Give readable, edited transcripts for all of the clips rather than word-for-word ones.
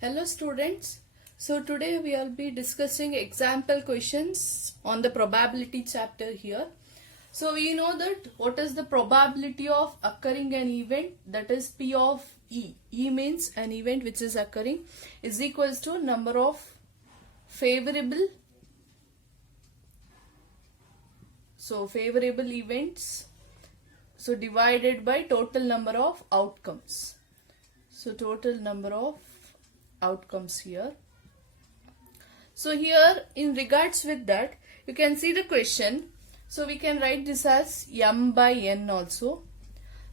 Hello students. So today we will be discussing example questions on the probability chapter here. So we know that what is the probability of occurring an event, that is P of E. E means an event which is occurring is equals to number of favorable events, so divided by total number of outcomes. So total number of outcomes here. So here in regards with that, you can see the question. So we can write this as m by n also.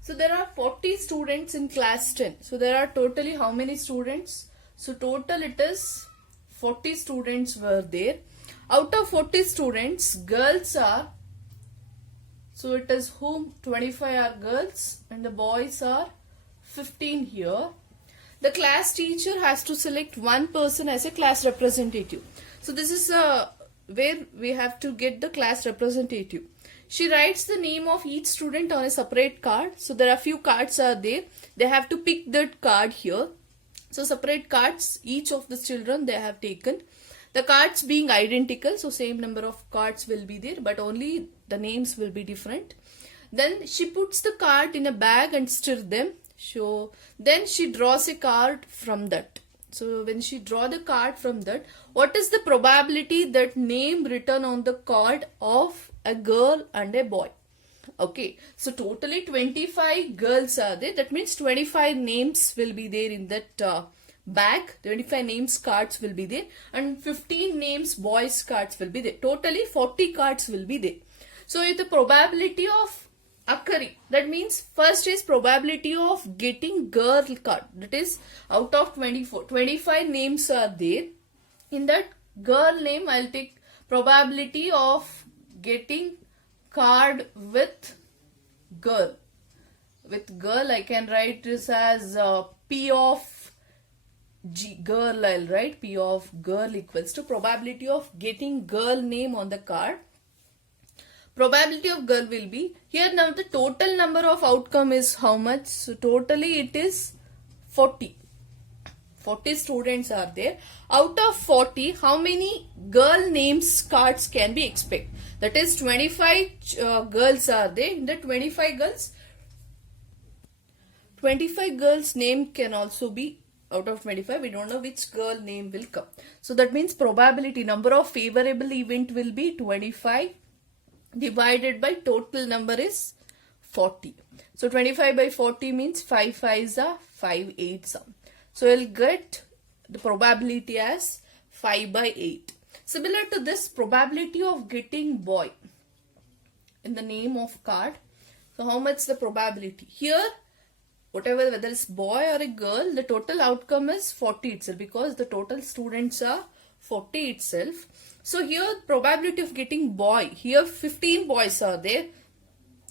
So there are 40 students in class 10. So there are totally how many students? So total it is 40 students were there. Out of 40 students, girls are, so it is whom 25 are girls and the boys are 15 here. The class teacher has to select one person as a class representative. So this is where we have to get the class representative. She writes the name of each student on a separate card. So there are few cards are there. They have to pick that card here. So separate cards, each of the children they have taken. The cards being identical, so same number of cards will be there, but only the names will be different. Then she puts the card in a bag and stir them. So then she draws a card from that. So when she draw the card from that, what is the probability that name written on the card of a girl and a boy? Okay, so totally 25 girls are there. That means 25 names will be there in that bag. 25 names cards will be there and 15 names boys cards will be there. Totally 40 cards will be there. So if the probability of occurring, that means first is probability of getting girl card, that is out of 25 names are there. In that girl name I'll take probability of getting card with girl. With girl I can write this as P of G, girl I'll write P of girl equals to probability of getting girl name on the card. Probability of girl will be, here now the total number of outcome is how much? So totally it is 40. 40 students are there. Out of 40, how many girl names cards can be expected? That is 25 girls are there. In the 25 girls name can also be out of 25. We don't know which girl name will come. So that means probability number of favorable event will be 25. Divided by total number is 40. So 25 by 40 means 5 5s are 5 8s are. So we'll get the probability as 5 by 8. Similar to this, probability of getting boy in the name of card. So how much the probability? Here, whatever, whether it's boy or a girl, the total outcome is 40 itself because the total students are 40 itself. So here probability of getting boy, here 15 boys are there.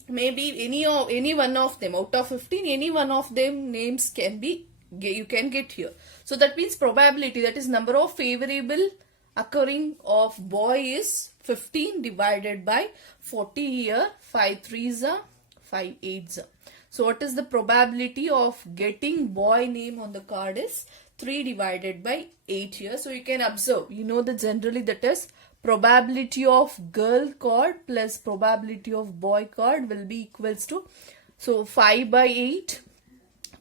Maybe any one of them out of 15, any one of them names can be, you can get here. So that means probability, that is number of favorable occurring of boy is 15 divided by 40 here. 5 3s are 5 8s are. So what is the probability of getting boy name on the card is 3 divided by 8 here. So you can observe, you know that generally that is probability of girl card plus probability of boy card will be equals to, so 5 by 8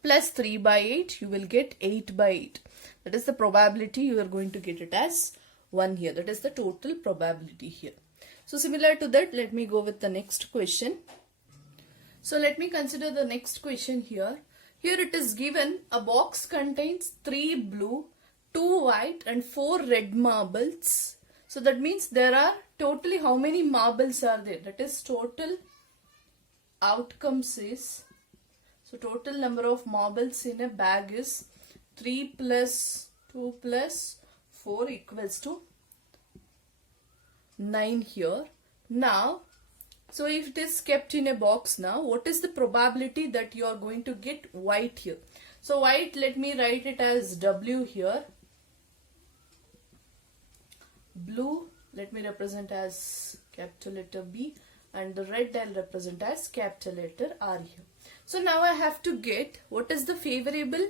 plus 3 by 8, you will get 8 by 8. That is the probability, you are going to get it as 1 here. That is the total probability here. So similar to that, let me go with the next question. So let me consider the next question here. Here it is given a box contains 3 blue, 2 white and 4 red marbles. So that means there are totally how many marbles are there? That is total outcomes is, so total number of marbles in a bag is 3 plus 2 plus 4 equals to 9 here. Now, so if it is kept in a box now, what is the probability that you are going to get white here? So white, let me write it as W here. Blue let me represent as capital letter B, and the red I'll represent as capital letter R here. So now I have to get what is the favorable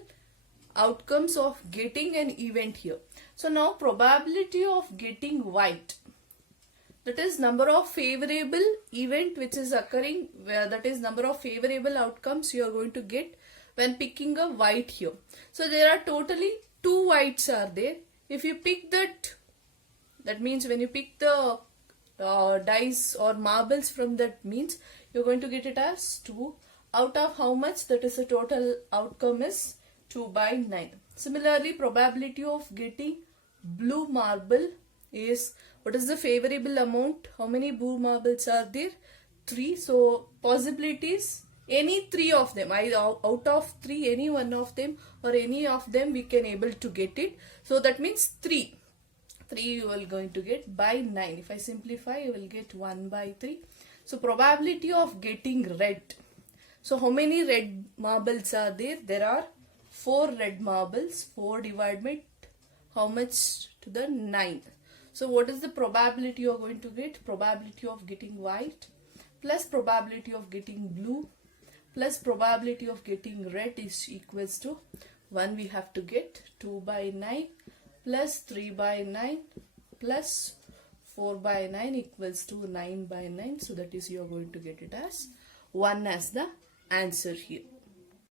outcomes of getting an event here. So now probability of getting white, that is number of favorable event which is occurring, where that is number of favorable outcomes you are going to get when picking a white here. So there are totally 2 whites are there. If you pick that means when you pick the dice or marbles from that means you're going to get it as 2 out of how much, that is the total outcome is 2 by 9. Similarly, probability of getting blue marble is, what is the favorable amount, how many blue marbles are there, 3. So possibilities, any 3 of them, either out of 3, any one of them or any of them we can able to get it. So that means 3 you will going to get by 9. If I simplify, you will get 1 by 3. So probability of getting red. So how many red marbles are there? There are 4 red marbles. 4 divided by how much to the 9. So what is the probability you are going to get? Probability of getting white plus probability of getting blue plus probability of getting red is equals to 1. We have to get 2 by 9 plus 3 by 9 plus 4 by 9 equals to 9 by 9. So that is you are going to get it as 1 as the answer here.